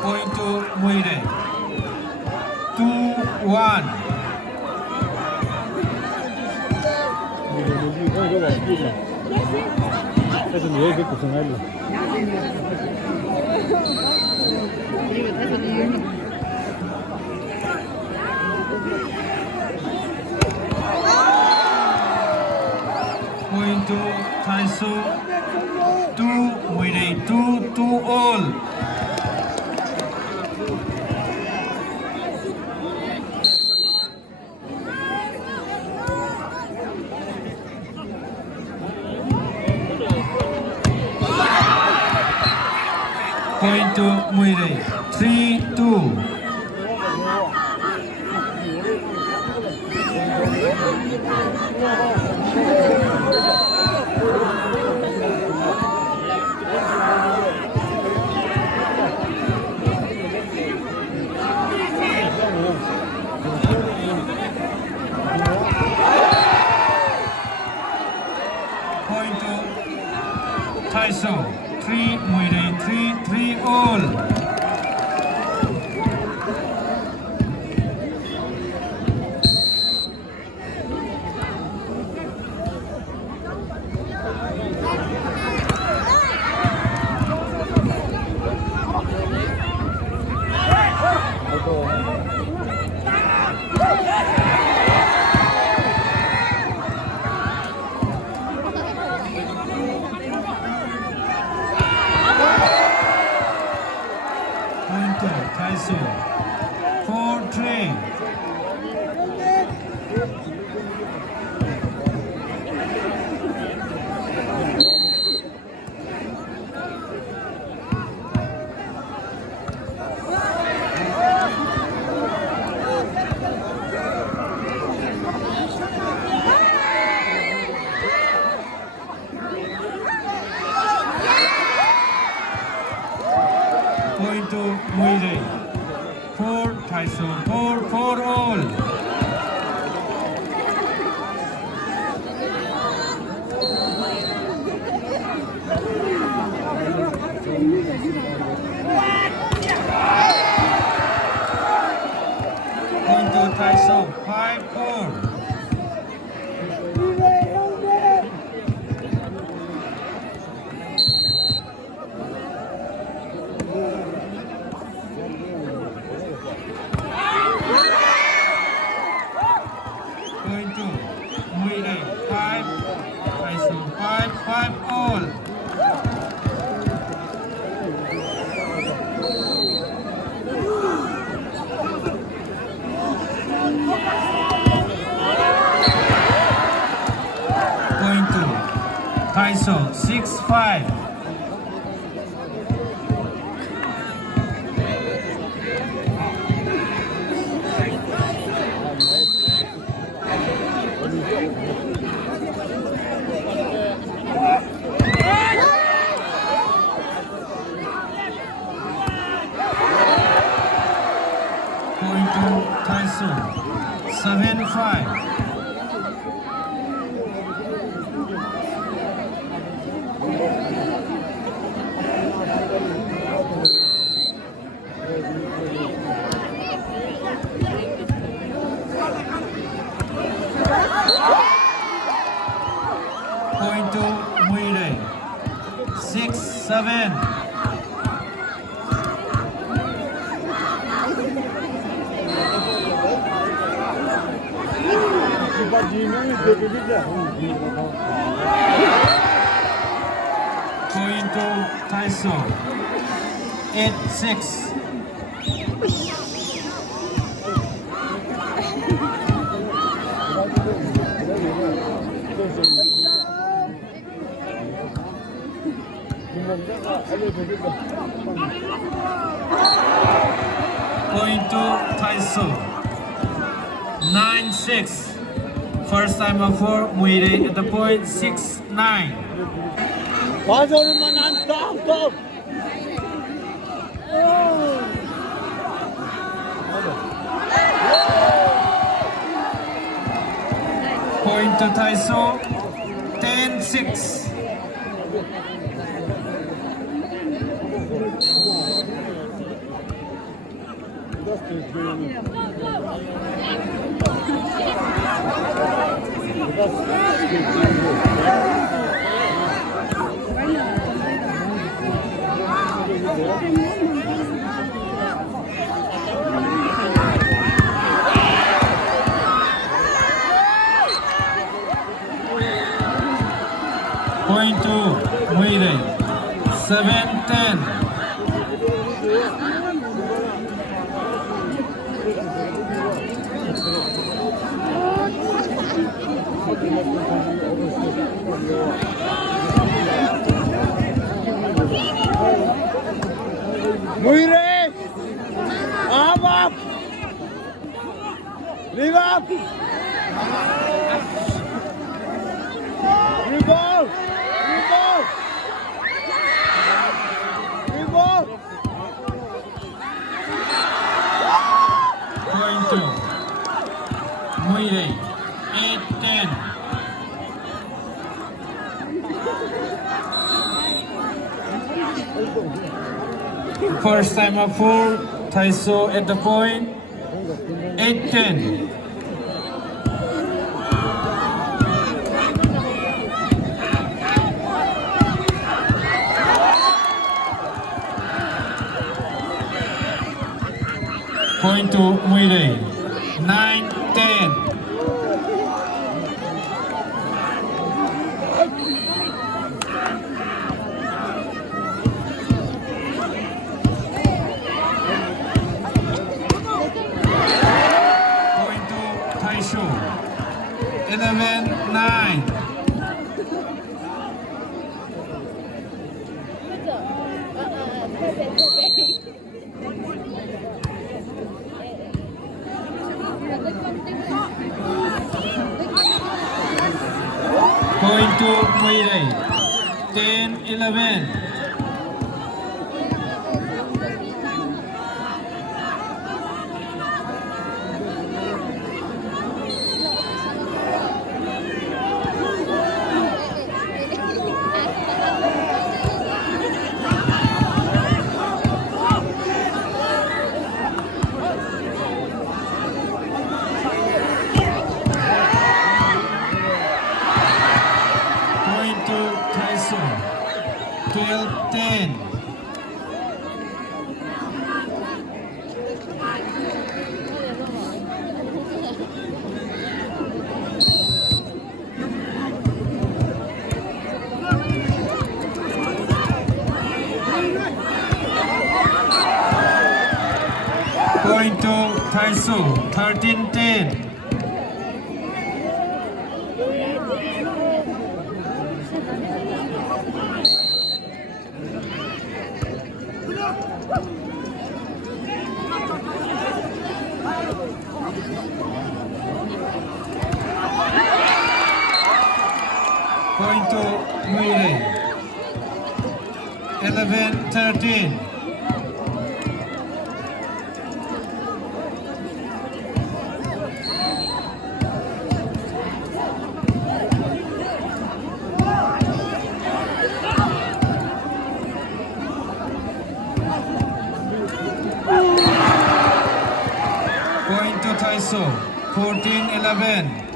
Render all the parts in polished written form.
Point to Muire. 2-1. 그래서 왜 이렇게 고생하려? Point to Taisu. 2 Muire. 2-all. Point to Muire. 3-2. Point to Taiso. 3 Muire. 3-all. Point to Taiso. 4-3. Point to Muire. 4 Taiso. 4-all. Point to Taiso. 5-4. Point to Muire. 5 Taiso. 5-all. Point to Taiso. 6-5. Point to Taiso. 7-5. Point to Muire. 6-7. Point to Taiso. 8-6. 뭔가가 알려주니까. Point to Taiso. 9-6. First time of 4, Muay Thai at the point 6-9. 과자를만 안 딱. Point to Taiso. 10-6. Point to Muay Thai. 7-10. 무이래! 아밥! 리밥! 리볼! Point to Muay Thai. 8-10. First time of 4, Taiso at the point 8-10. Point to Muay Thai. 9-10. Point to Taiso. 11-9. Point to Muay Thai. 10-11. Point to Taiso. 12-10. Point to Taiso. 13-10. Point to Muay Thai. 11-13. Point to Taiso. 14-11.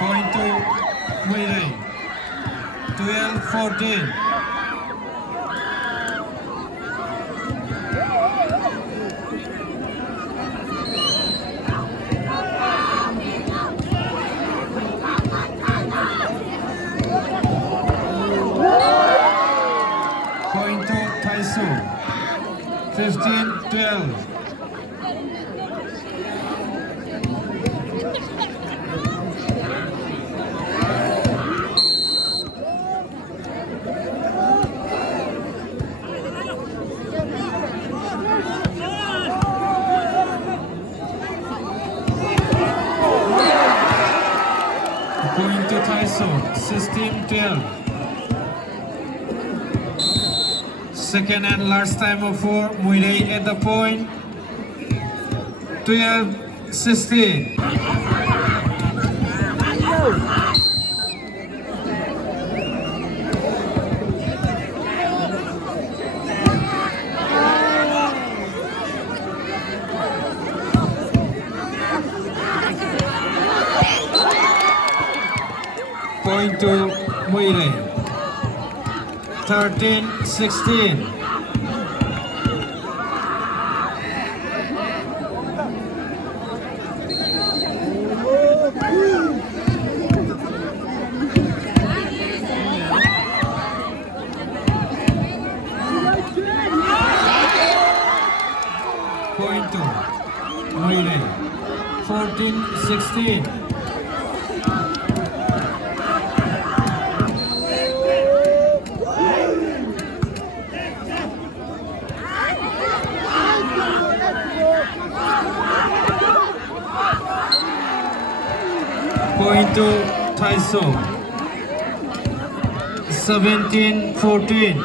Point to Muay Thai. 12-14. Point 15-12. Point to Taiso, 16-12. Second and last time of 4, Muirei at the point, 12-16. Point to Muirei, 13-16. Point to Muirei, 14-16. Point to Taiso, 17-14.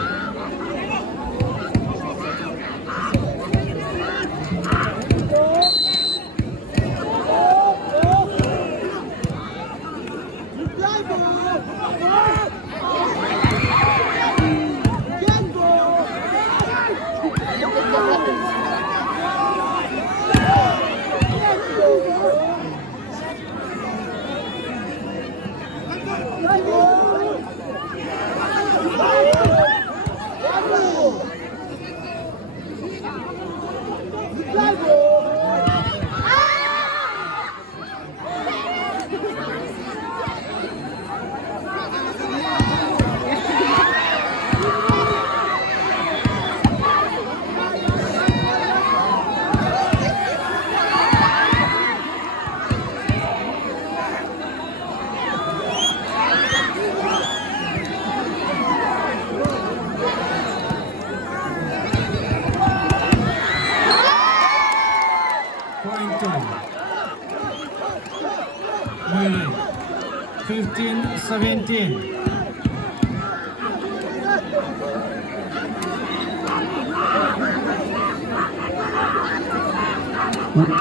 Point to Muirei, 15-17.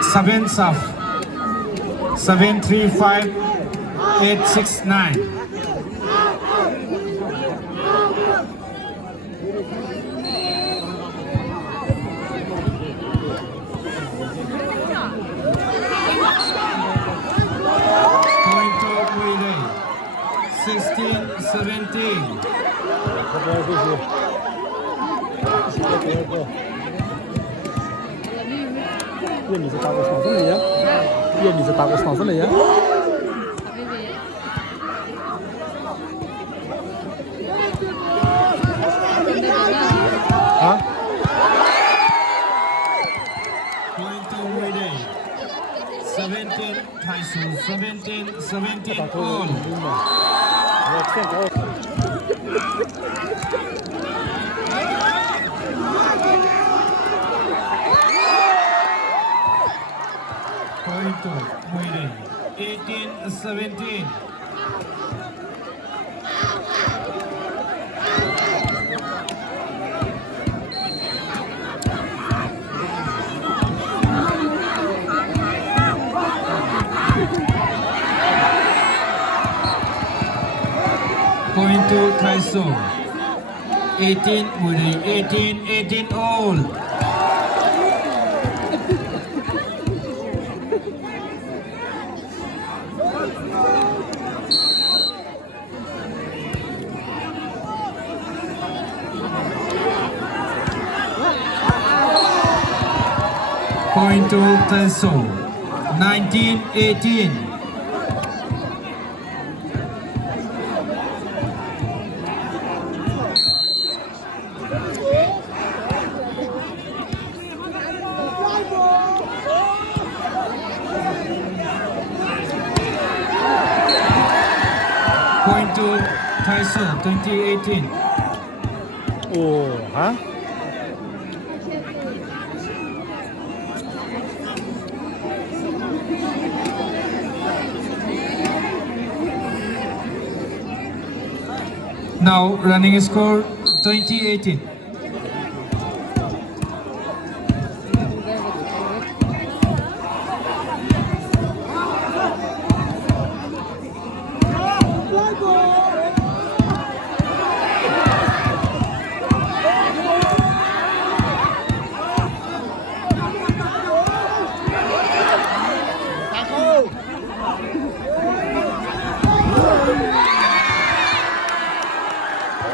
Seven sub, 7-3-5, 8-6-9. Point to Muirei, 16-17.愿你是打过双胜的呀？愿你是打过双胜的呀？啊？ Point to Muirei, 17, Taiso, 17-17 all. 我骗我。Point to Muirei, 18-17. Point to Taiso, 18, Muirei, 18 all. Point to Taiso, 19-18. Taiso 2018. โอ้ฮะ Now running score 2018.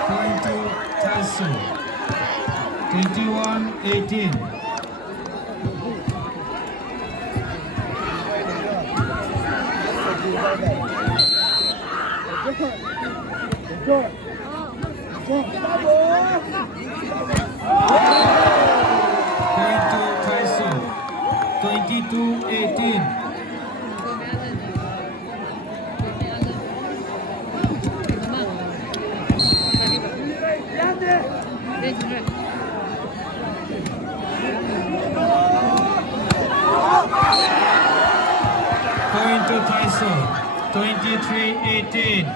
Point to Taiso 21-18. Point to Taiso 22-18. Point to Taiso 23-18.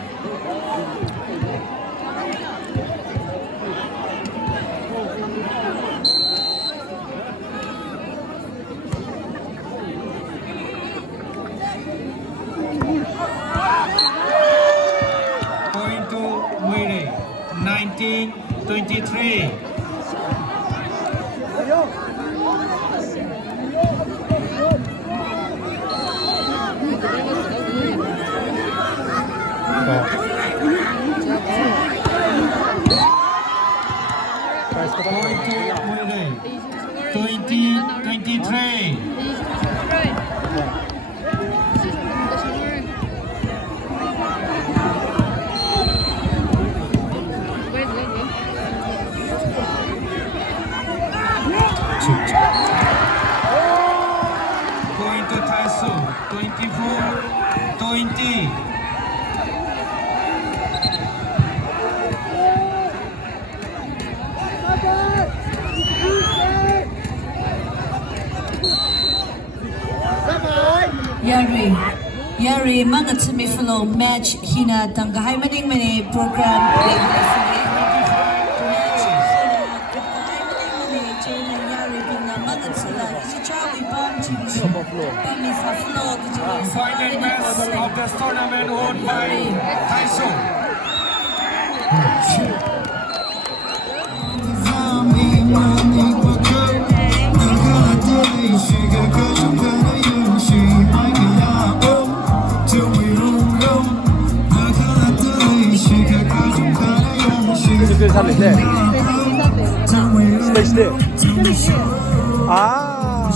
Point to Muire 19-23. ก็ไปสก็ต้อง Point to Muire 20-23. Point to Taiso 24-20. Yari mangatsumi follow match hina tanggahai maning mani program Final match of the tournament won by Taiso. 지금 살인데 스테이지 아